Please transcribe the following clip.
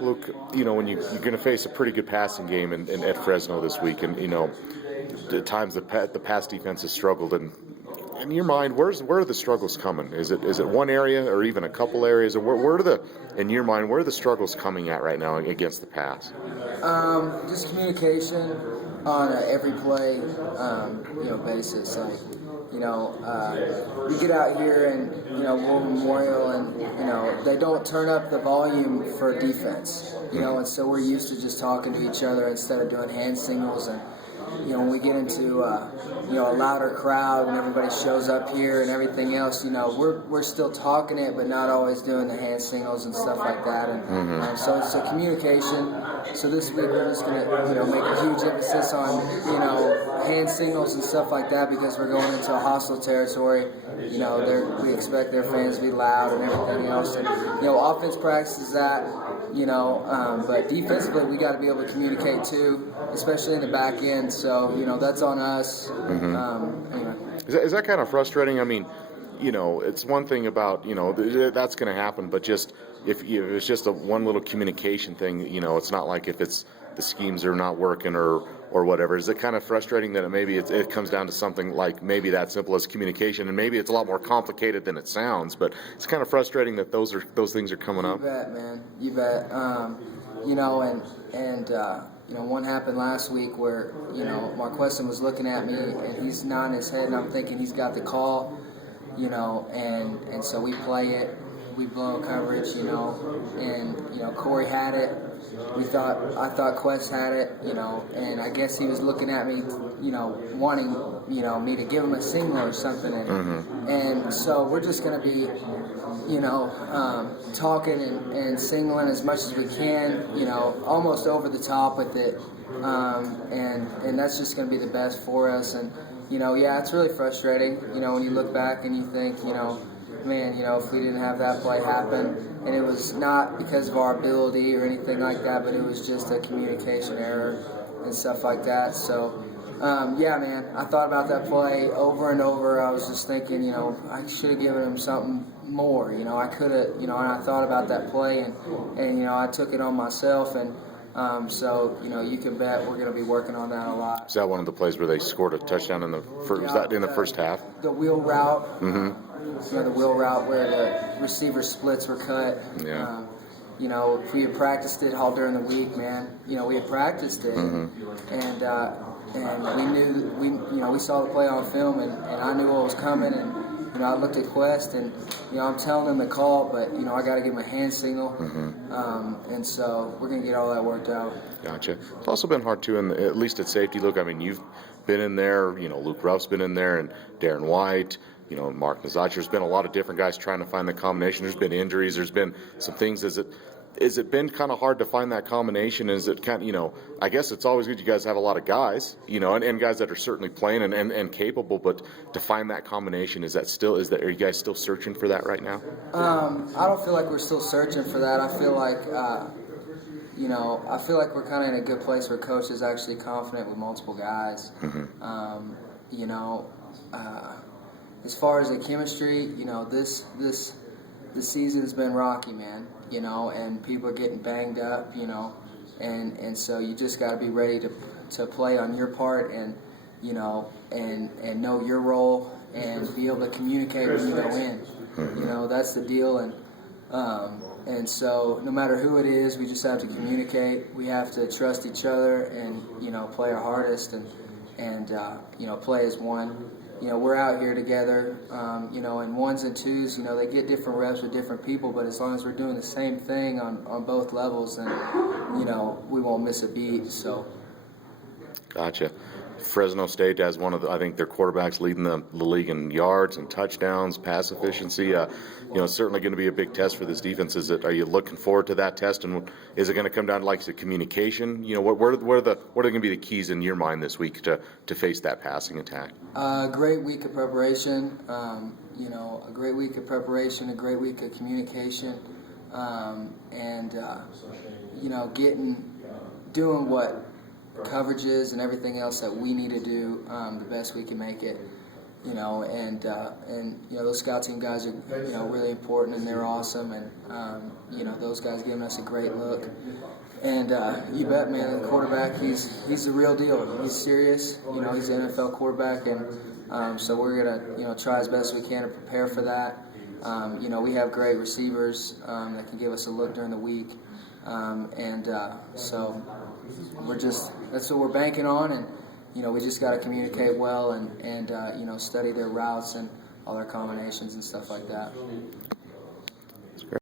Luke, when you're going to face a pretty good passing game at Fresno this week, and at times the pass defense has struggled, and in your mind, where are the struggles coming? Is it one area or even a couple areas, or where are in your mind, where are the struggles coming at right now against the pass? Just communication on every play, basis. Like, we get out here and, War Memorial and, they don't turn up the volume for defense, and so we're used to just talking to each other instead of doing hand signals. And, when we get into, a louder crowd and everybody shows up here and everything else, we're still talking it, but not always doing the hand signals and stuff like that. And so it's a communication. So this week we're just going to, make a huge emphasis on, hand signals and stuff like that, because we're going into a hostile territory. We expect their fans to be loud and everything else. And, offense practices that, but defensively we got to be able to communicate too, especially in the back end. So, that's on us. Anyway. Is that kind of frustrating? I mean, it's one thing about, that's going to happen, but just if it's just one little communication thing, it's not like if it's the schemes are not working or whatever. Is it kind of frustrating that it comes down to something like maybe that simple as communication, and maybe it's a lot more complicated than it sounds, but it's kind of frustrating that those things are coming up? You bet, man. You bet. One happened last week where, Marquesson was looking at me and he's nodding his head and I'm thinking he's got the call, and so we play it, we blow coverage, and, Corey had it. I thought Quest had it, and I guess he was looking at me, wanting, me to give him a signal or something. And so we're just going to be, talking and signaling as much as we can, almost over the top with it. And that's just going to be the best for us. And, it's really frustrating, when you look back and you think, man, if we didn't have that play happen, and it was not because of our ability or anything like that, but it was just a communication error and stuff like that. So, man, I thought about that play over and over. I was just thinking, I should have given him something more. I could have, and I thought about that play, and I took it on myself, and so, you can bet we're going to be working on that a lot. Is that one of the plays where they scored a touchdown in the first? Was that in the first half? The wheel route. The wheel route where the receiver splits were cut. Yeah. We had practiced it all during the week, man. We had practiced it, and we knew we saw the play on film, and I knew what was coming, and I looked at Quest, and I'm telling him the call, but I got to give him a hand signal, and so we're gonna get all that worked out. Gotcha. It's also been hard too, at least at safety. Look, I mean, you've been in there. Luke Ruff's been in there, and Darren White. Mark Nazacher. There's been a lot of different guys trying to find the combination. There's been injuries. There's been some things. Is it been kind of hard to find that combination? Is it kind of, I guess it's always good you guys have a lot of guys, and guys that are certainly playing and capable, but to find that combination, are you guys still searching for that right now? I don't feel like we're still searching for that. I feel like, we're kind of in a good place where Coach is actually confident with multiple guys. As far as the chemistry, this season's been rocky, man, and people are getting banged up, and so you just got to be ready to play on your part and and know your role and be able to communicate when you go in. That's the deal, and so no matter who it is, we just have to communicate. We have to trust each other and play our hardest and play as one. We're out here together, in ones and twos, they get different reps with different people, but as long as we're doing the same thing on both levels, then, we won't miss a beat, so. Gotcha. Fresno State has one of I think their quarterbacks leading the league in yards and touchdowns, pass efficiency. It's certainly going to be a big test for this defense. Are you looking forward to that test? And is it going to come down to like the communication? What are going to be the keys in your mind this week to face that passing attack? Great week of preparation. A great week of preparation, a great week of communication, and doing what coverages and everything else that we need to do the best we can make it, those scout team guys are really important, and they're awesome, and those guys giving us a great look. And you bet, man, the quarterback, he's the real deal. He's serious. He's an NFL quarterback, and so we're gonna try as best we can to prepare for that. We have great receivers that can give us a look during the week, so that's what we're banking on, and we just got to communicate well and study their routes and all their combinations and stuff like that.